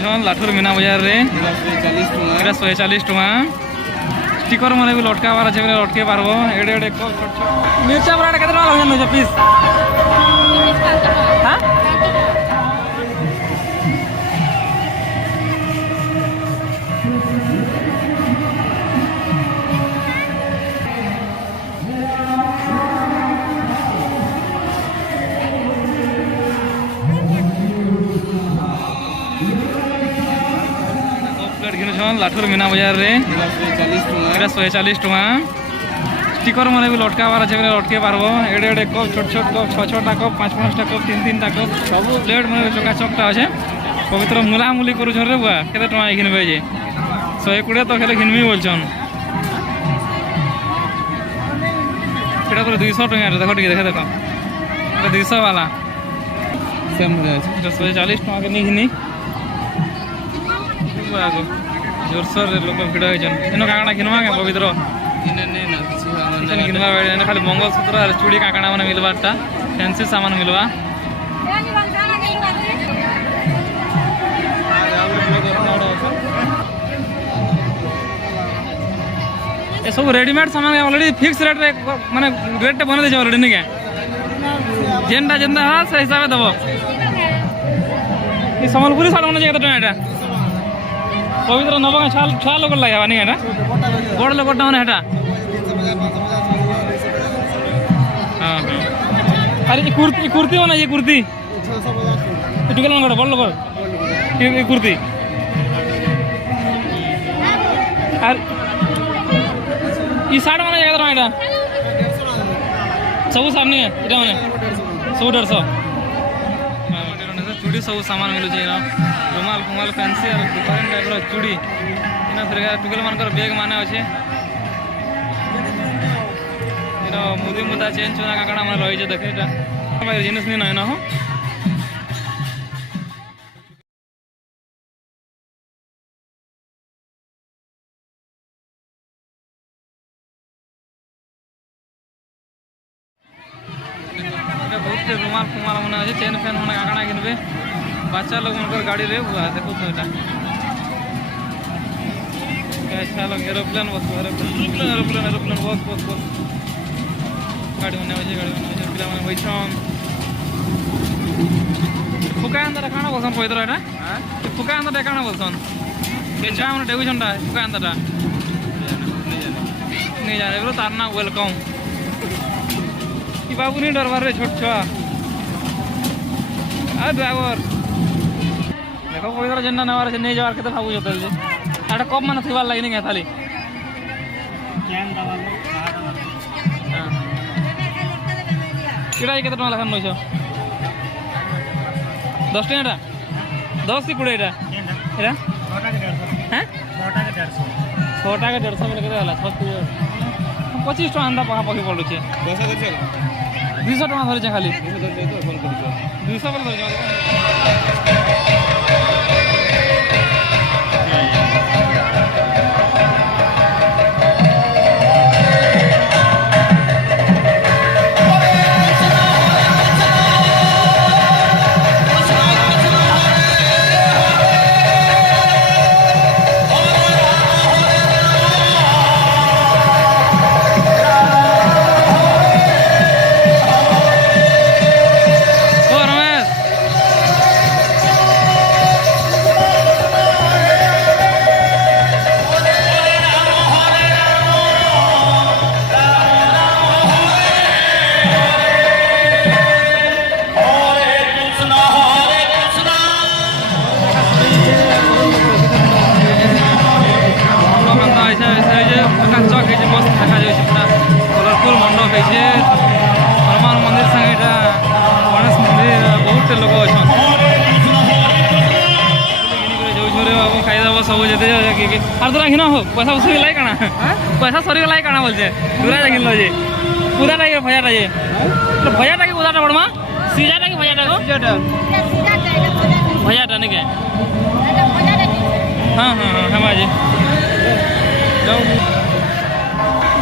किनुछन लाठुर मीना बाजार रे 140 टका स्टिकर माने भी लटकाबार अच्छे बोले लटके पारबो एडे एडे कप छोट छोट मिर्चा बराटा केते टका लागन नछ पीस हां लाठुर मीना बाजार रे 140 टका स्टिकर माने भी लटकाबार अच्छे बोले लटके पारबो एडे एडे कप छोट छोट कप 6-6टा कप 5-5टा कप 3-3टा कप सब प्लेट माने चका चकटा আছে पवित्र मुला मुली करू छरे बुआ केते टका किनबे जे 120 तो खेले किनबी बोलछन एटा तो 200 टका रे देखो देखो देखो एटा 200 वाला सेम हो जाय 140 टका के नहीं किनी बुआ को जोरसोर लोक भिड़ होइछन एनो काकड़ा किनवा के पवित्र इने ने ना किसी किनवा एने खाली मंगलसूत्र और चूड़ी काकड़ा माने मिलबाटा फैंसी सामान मिलवा ए सब रेडीमेड सामान ऑलरेडी फिक्स रेट रे माने रेट बने दे ऑलरेडी ने के जेंडा जेंडा हा से हिसाब दबो ई संबलपुरी साल माने केते टका एटा पवित्र नबका छाल छाल लोग लगा नहीं है बड़ लोगटा माने हेटा हां हां अरे ये कुर्ती माने ये कुर्ती टुकल मन बड़ लोग ये कुर्ती और ई साड़ माने जगह एटा सब सामने है एटा माने 150 चूड़ी सब सामान मिलु छै रुमाल फुमाल फैंसी और डिफरेंट टाइप रो चूड़ी इना फिर टुकल मानकर बैग माने अछि इना मुदी मुदा चेंज चोना काकड़ा माने रहि जे देखैटा भाई जिनिस नै न हो बहुत रुमाल फुमाल माने अछि चेन फैन माने काकड़ा किनबे बच्चा लोग उनकर गाड़ी रे हुआ देखो तो এটা कैसा लोग एरोप्लेन बस एरोप्लेन बस गाड़ी में पिला माने बैठन फुका अंदर खाना बोलसन पवित्र एटा फुका अंदर खाना बोलसन केचा माने डेविजनटा फुका अंदरटा नहीं जाने बोलो तारना वेलकम की बाबू नहीं डरबार रे छोट छुआ आ ड्राइवर देखो पवित्र जेन्ना नवार से नहीं जवार केते भाबु जतल जे आटा कप माने थिबार लागि नहीं खाली कैन दबालो हां किडा केते टका लखन नइछो 10 टका 10 की 20 टा एरा 6 टा के 150 हैं 6 टा के 150 बोले केते हला 25 टका अंदा पका पकी पडु छे 200 टका धरि छे खाली 200 बोले धरि हनुमान मंदिर संगे गणेश मंदिर बहुत लोग अच्छा खाईदेव सब जे आर तोरा घिन हो पैसा सरी काना पैसा सरी गला काना बोलছে दूरा किन लो जे पूराटा के भजाटा जे भजाटा के उदाटा बड़मा सीजाटा के भजाटा को भजाटा नहीं के हाँ हाँ हाँ हम आज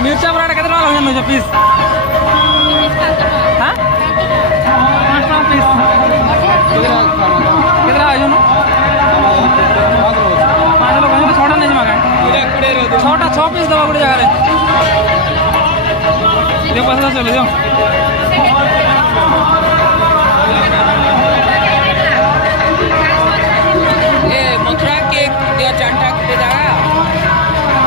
मिर्चा बराटा केते टका लागन नछ पीस हां 5 टका पीस केते टका आइयो न पिस दबा गोटे जगह दे पैसा चले जाओ ये मथुरा केक दिया 4टा दे जाएगा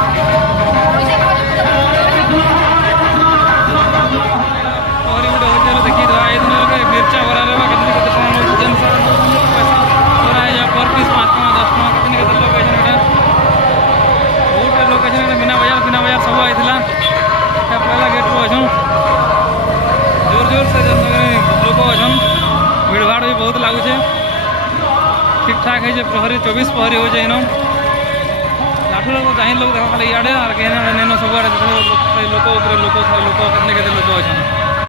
और ये वीडियो देखी तो आए दिन के मिर्चा भरा रे कितने कितने कौन लोग जन पैसा और आए या पर पीस 5 टका 10 टका कितने कितने लोग एजन एटा बहुत लोग एजन बिना बाजार सब आइथिला का पहला गेट रो अछन जोर जोर से जन लोग अछन भीड़ भाड़ भी बहुत लागु छे ठीक ठाक है जे प्रहरी 24 प्रहरी हो जाइनो लाठू लोग जाहि लोग देखा खाली याडे आर के नेनो सब आडे लोक ऊपर लोक कितने लोक अछन